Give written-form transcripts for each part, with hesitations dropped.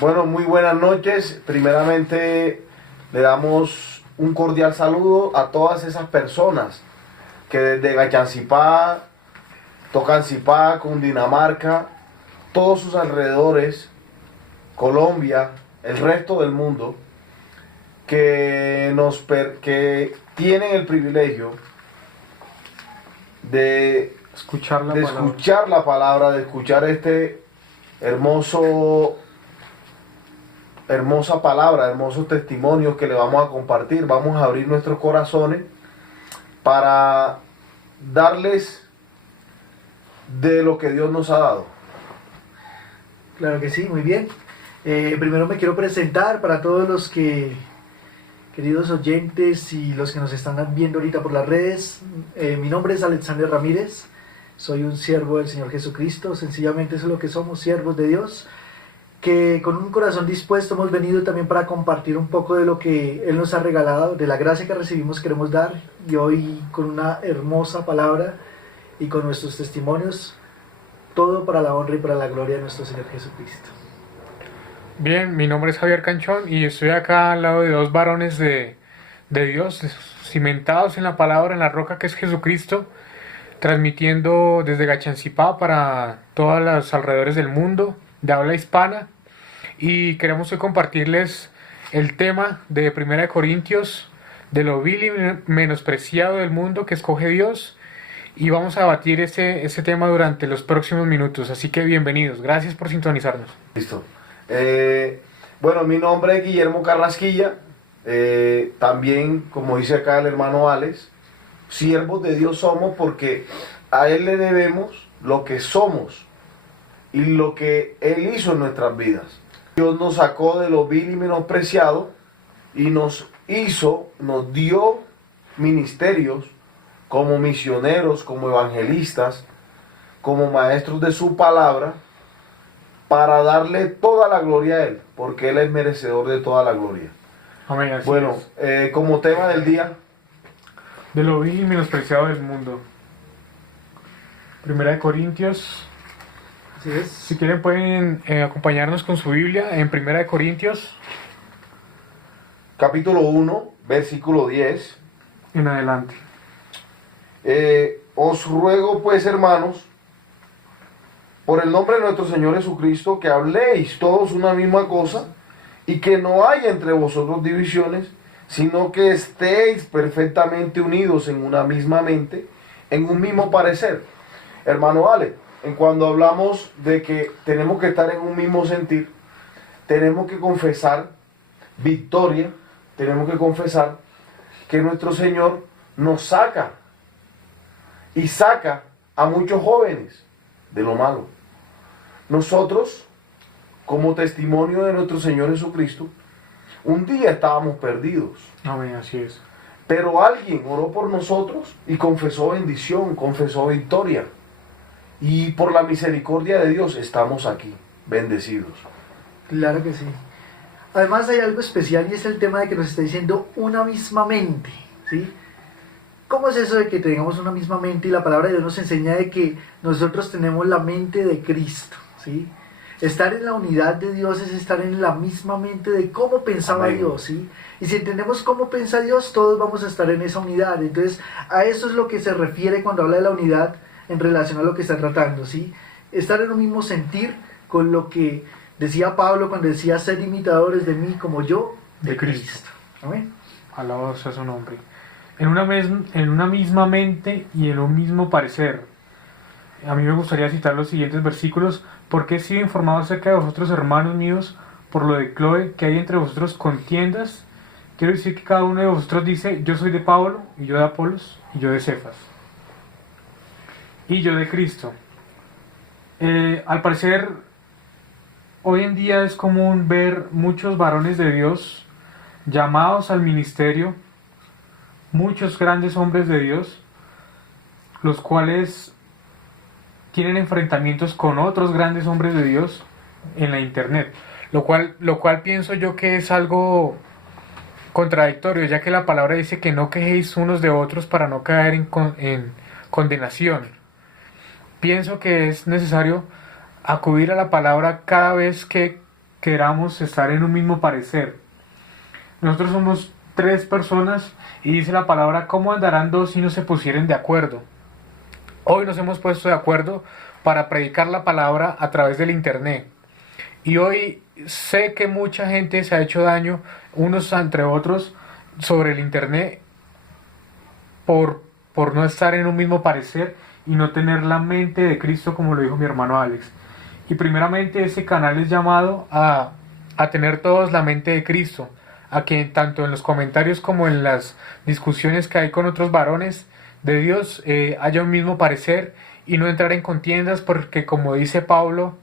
Bueno, muy buenas noches. Primeramente le damos un cordial saludo a todas esas personas que desde Gachancipá, Tocancipá, Cundinamarca, todos sus alrededores, Colombia, el resto del mundo, que tienen el privilegio de, Escuchar la de palabra. escuchar la palabra, de escuchar hermoso hermosa palabra, hermosos testimonios que le vamos a compartir. Vamos a abrir nuestros corazones para darles de lo que Dios nos ha dado. Claro que sí, muy bien. Primero me quiero presentar para todos los queridos oyentes y los que nos están viendo ahorita por las redes. Mi nombre es Alexander Ramírez, soy un siervo del Señor Jesucristo, sencillamente eso es lo que somos, siervos de Dios, que con un corazón dispuesto hemos venido también para compartir un poco de lo que Él nos ha regalado, de la gracia que recibimos queremos dar, y hoy con una hermosa palabra y con nuestros testimonios, todo para la honra y para la gloria de nuestro Señor Jesucristo. Bien, mi nombre es Javier Canchón y estoy acá al lado de dos varones de Dios, cimentados en la palabra, en la roca que es Jesucristo, transmitiendo desde Gachancipá para todos los alrededores del mundo, de habla hispana, y queremos hoy compartirles el tema de Primera de Corintios, de lo vil y menospreciado del mundo que escoge Dios, y vamos a debatir ese tema durante los próximos minutos, así que bienvenidos, gracias por sintonizarnos. Listo. Bueno, mi nombre es Guillermo Carrasquilla, también, como dice acá el hermano Alex, siervos de Dios somos porque a Él le debemos lo que somos y lo que Él hizo en nuestras vidas. Dios nos sacó de lo vil y menospreciado y nos dio ministerios como misioneros, como evangelistas, como maestros de su palabra, para darle toda la gloria a Él, porque Él es merecedor de toda la gloria. Amén, así Bueno, como tema del día, de lo vil y menospreciado del mundo. Primera de Corintios. Así es. Si quieren pueden acompañarnos con su Biblia en Primera de Corintios capítulo 1, versículo 10. en adelante. Os ruego pues, hermanos, por el nombre de nuestro Señor Jesucristo, que habléis todos una misma cosa y que no haya entre vosotros divisiones, sino que estéis perfectamente unidos en una misma mente, en un mismo parecer. Hermano Ale, en cuando hablamos de que tenemos que estar en un mismo sentir, tenemos que confesar victoria, tenemos que confesar que nuestro Señor nos saca y saca a muchos jóvenes de lo malo. Nosotros, como testimonio de nuestro Señor Jesucristo, un día estábamos perdidos, Amén, así es. pero alguien oró por nosotros y confesó bendición, confesó victoria. Y por la misericordia de Dios estamos aquí, bendecidos. Claro que sí. Además hay algo especial y es el tema de que nos está diciendo una misma mente, ¿sí? ¿Cómo es eso de que tengamos una misma mente? Y la palabra de Dios nos enseña de que nosotros tenemos la mente de Cristo, ¿sí? Estar en la unidad de Dios es estar en la misma mente de cómo pensaba Amén. Dios, ¿sí? Y si entendemos cómo piensa Dios, todos vamos a estar en esa unidad. Entonces, a eso es lo que se refiere cuando habla de la unidad en relación a lo que está tratando, ¿sí? Estar en un mismo sentir con lo que decía Pablo cuando decía ser imitadores de mí como yo de Cristo. Amén. Alabado sea su nombre. En una misma mente y en un mismo parecer. A mí me gustaría citar los siguientes versículos. Porque he sido informado acerca de vosotros, hermanos míos, por lo de Cloe, que hay entre vosotros contiendas. Quiero decir que cada uno de vosotros dice, yo soy de Pablo, y yo de Apolos, y yo de Cefas, y yo de Cristo. Al parecer, hoy en día es común ver muchos varones de Dios llamados al ministerio, muchos grandes hombres de Dios, los cuales tienen enfrentamientos con otros grandes hombres de Dios en la internet, lo cual pienso yo que es algo contradictorio, ya que la palabra dice que no quejéis unos de otros para no caer en condenación. Pienso que es necesario acudir a la palabra cada vez que queramos estar en un mismo parecer. Nosotros somos 3 personas y dice la palabra, ¿cómo andarán 2 si no se pusieren de acuerdo? Hoy nos hemos puesto de acuerdo para predicar la palabra a través del internet. Y hoy sé que mucha gente se ha hecho daño, unos entre otros, sobre el internet por no estar en un mismo parecer y no tener la mente de Cristo, como lo dijo mi hermano Alex. Y primeramente ese canal es llamado a tener todos la mente de Cristo, a que tanto en los comentarios como en las discusiones que hay con otros varones de Dios haya un mismo parecer y no entrar en contiendas, porque como dice Pablo,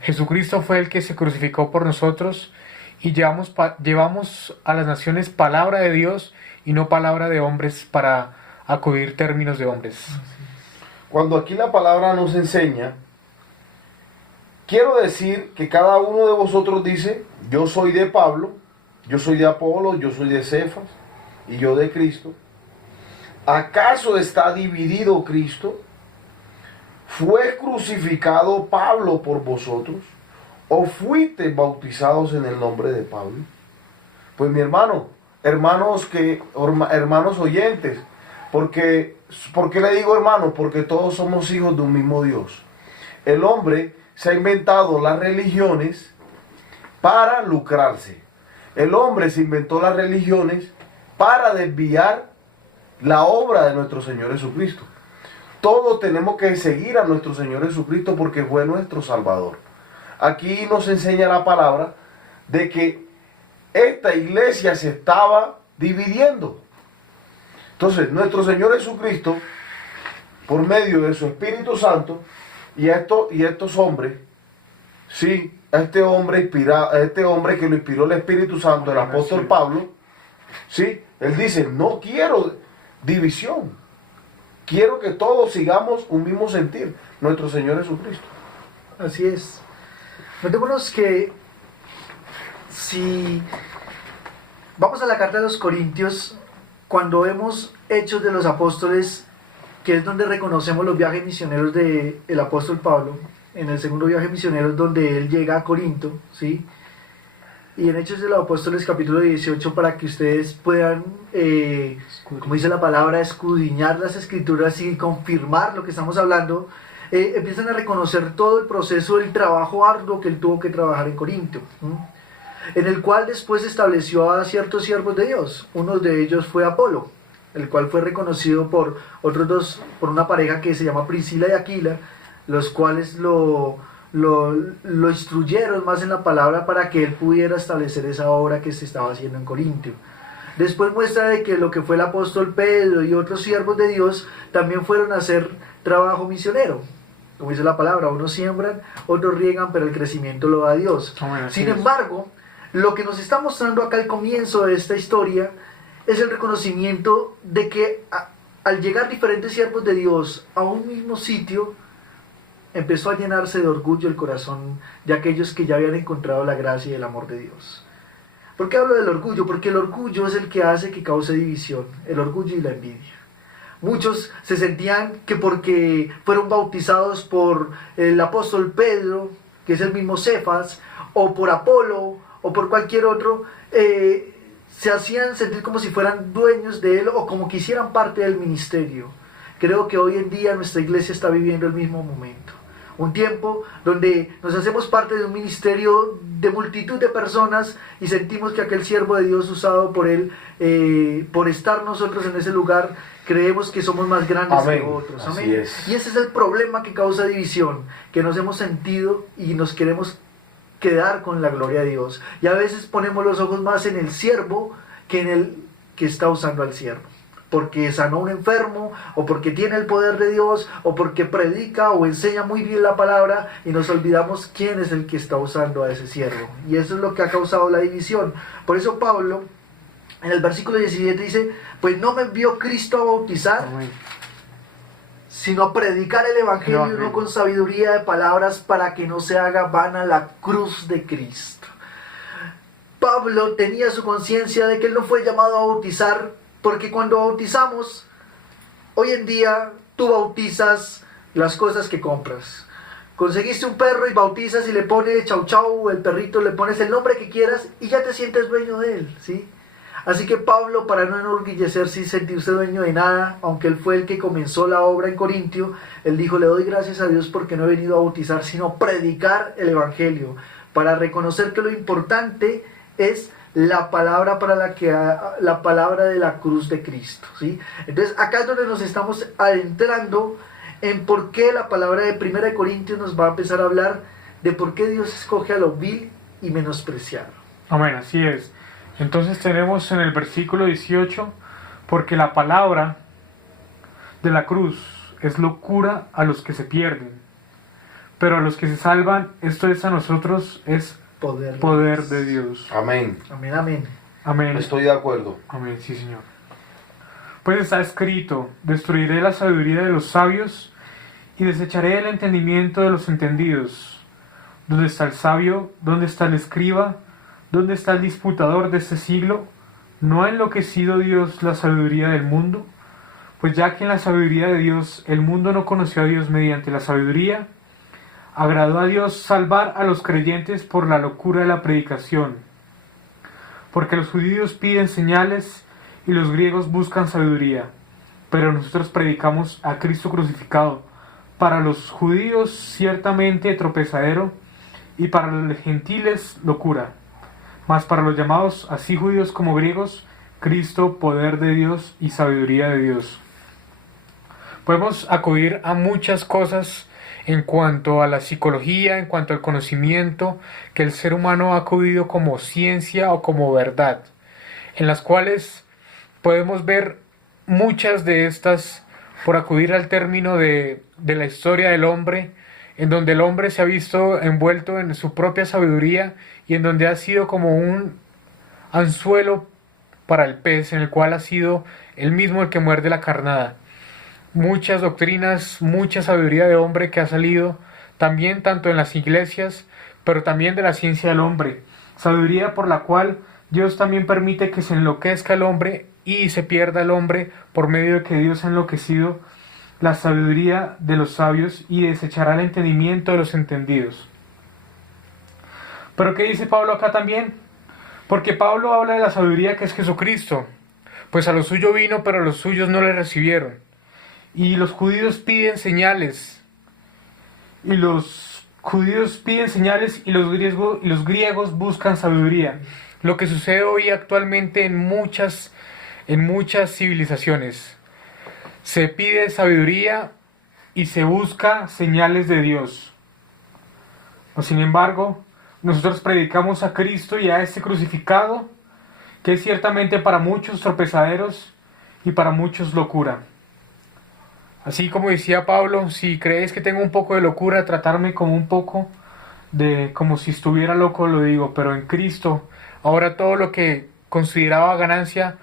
Jesucristo fue el que se crucificó por nosotros y llevamos a las naciones palabra de Dios y no palabra de hombres para acudir términos de hombres. Cuando aquí la palabra nos enseña, quiero decir que cada uno de vosotros dice, yo soy de Pablo, yo soy de Apolo, yo soy de Cefas y yo de Cristo. ¿Acaso está dividido Cristo? ¿Fue crucificado Pablo por vosotros? ¿O fuisteis bautizados en el nombre de Pablo? Pues mi hermano, hermanos oyentes, ¿por qué le digo hermano? Porque todos somos hijos de un mismo Dios. El hombre se ha inventado las religiones para lucrarse. El hombre se inventó las religiones para desviar la obra de nuestro Señor Jesucristo. Todos tenemos que seguir a nuestro Señor Jesucristo porque fue nuestro Salvador. Aquí nos enseña la palabra de que esta iglesia se estaba dividiendo. Entonces, nuestro Señor Jesucristo, por medio de su Espíritu Santo, y estos hombres, sí, a este hombre que lo inspiró el Espíritu Santo, el apóstol Pablo, sí, él dice, no quiero división, quiero que todos sigamos un mismo sentir, nuestro Señor Jesucristo. Así es. Notémonos que si vamos a la carta de los Corintios, cuando vemos Hechos de los Apóstoles, que es donde reconocemos los viajes misioneros del apóstol Pablo, en el segundo viaje misionero es donde él llega a Corinto, ¿sí? Y en Hechos de los Apóstoles capítulo 18, para que ustedes puedan, como dice la palabra, escudriñar las escrituras y confirmar lo que estamos hablando, empiezan a reconocer todo el proceso del trabajo arduo que él tuvo que trabajar en Corinto, en el cual después estableció a ciertos siervos de Dios. Uno de ellos fue Apolo, el cual fue reconocido por otros dos, por una pareja que se llama Priscila y Aquila, los cuales lo instruyeron más en la palabra para que él pudiera establecer esa obra que se estaba haciendo en Corintio. Después muestra de que lo que fue el apóstol Pedro y otros siervos de Dios también fueron a hacer trabajo misionero. Como dice la palabra, unos siembran, otros riegan, pero el crecimiento lo da Dios. Sin embargo, lo que nos está mostrando acá al comienzo de esta historia es el reconocimiento de que al llegar diferentes siervos de Dios a un mismo sitio, empezó a llenarse de orgullo el corazón de aquellos que ya habían encontrado la gracia y el amor de Dios. ¿Por qué hablo del orgullo? Porque el orgullo es el que hace que cause división, el orgullo y la envidia. Muchos se sentían que porque fueron bautizados por el apóstol Pedro, que es el mismo Cefas, o por Apolo, o por cualquier otro, se hacían sentir como si fueran dueños de él o como que hicieran parte del ministerio. Creo que hoy en día nuestra iglesia está viviendo el mismo momento. Un tiempo donde nos hacemos parte de un ministerio de multitud de personas y sentimos que aquel siervo de Dios usado por él, por estar nosotros en ese lugar, creemos que somos más grandes que otros. Amén. Así es. Y ese es el problema que causa división, que nos hemos sentido y nos queremos quedar con la gloria de Dios. Y a veces ponemos los ojos más en el siervo que en el que está usando al siervo. Porque sanó a un enfermo, o porque tiene el poder de Dios, o porque predica o enseña muy bien la palabra, y nos olvidamos quién es el que está usando a ese siervo. Y eso es lo que ha causado la división. Por eso Pablo, en el versículo 17 dice, pues no me envió Cristo a bautizar, sino a predicar el evangelio, no con sabiduría de palabras, para que no se haga vana la cruz de Cristo. Pablo tenía su conciencia de que él no fue llamado a bautizar, porque cuando bautizamos, hoy en día tú bautizas las cosas que compras, Conseguiste un perro y bautizas y le pones chau chau, el perrito, le pones el nombre que quieras y ya te sientes dueño de él, ¿sí? Así que Pablo, para no enorgullecerse y sentirse dueño de nada, aunque él fue el que comenzó la obra en Corintio, él dijo: le doy gracias a Dios porque no he venido a bautizar, sino predicar el evangelio, para reconocer que lo importante es la palabra la palabra de la cruz de Cristo, ¿sí? Entonces acá es donde nos estamos adentrando en por qué la palabra de 1 Corintios nos va a empezar a hablar de por qué Dios escoge a lo vil y menospreciado. Amén, así es. Entonces tenemos en el versículo 18, porque la palabra de la cruz es locura a los que se pierden, pero a los que se salvan, esto es a nosotros, es poder de Dios. Amén. Amén, amén. Amén. Estoy de acuerdo. Amén, sí, Señor. Pues está escrito: destruiré la sabiduría de los sabios y desecharé el entendimiento de los entendidos. ¿Dónde está el sabio? ¿Dónde está el escriba? ¿Dónde está el disputador de este siglo? ¿No ha enloquecido Dios la sabiduría del mundo? Pues ya que en la sabiduría de Dios el mundo no conoció a Dios mediante la sabiduría, agradó a Dios salvar a los creyentes por la locura de la predicación. Porque los judíos piden señales y los griegos buscan sabiduría, pero nosotros predicamos a Cristo crucificado, para los judíos ciertamente tropezadero y para los gentiles locura, mas para los llamados así judíos como griegos, Cristo poder de Dios y sabiduría de Dios. Podemos acudir a muchas cosas en cuanto a la psicología, en cuanto al conocimiento que el ser humano ha acudido como ciencia o como verdad, en las cuales podemos ver muchas de estas por acudir al término de la historia del hombre, en donde el hombre se ha visto envuelto en su propia sabiduría y en donde ha sido como un anzuelo para el pez, en el cual ha sido él mismo el que muerde la carnada. Muchas doctrinas, mucha sabiduría de hombre que ha salido también tanto en las iglesias, pero también de la ciencia del hombre. Sabiduría por la cual Dios también permite que se enloquezca el hombre y se pierda el hombre por medio de que Dios ha enloquecido la sabiduría de los sabios y desechará el entendimiento de los entendidos. ¿Pero qué dice Pablo acá también? Porque Pablo habla de la sabiduría que es Jesucristo, pues a lo suyo vino, pero a los suyos no le recibieron. Y los judíos piden señales, y los griegos buscan sabiduría. Lo que sucede hoy actualmente en muchas civilizaciones. Se pide sabiduría y se busca señales de Dios. Sin embargo, nosotros predicamos a Cristo y a este crucificado, que es ciertamente para muchos tropezaderos y para muchos locura. Así como decía Pablo, si creéis que tengo un poco de locura, tratarme como un poco como si estuviera loco, lo digo, pero en Cristo, ahora todo lo que consideraba ganancia,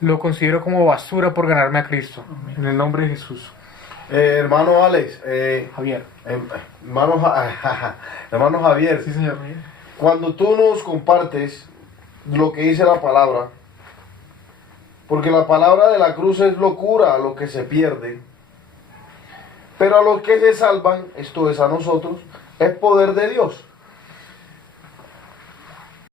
lo considero como basura por ganarme a Cristo. Amén. En el nombre de Jesús. Hermano Alex, Javier. Hermano Javier, Sí, señor. cuando tú nos compartes lo que dice la palabra, porque la palabra de la cruz es locura a los que se pierden, pero a los que se salvan, esto es a nosotros, es poder de Dios.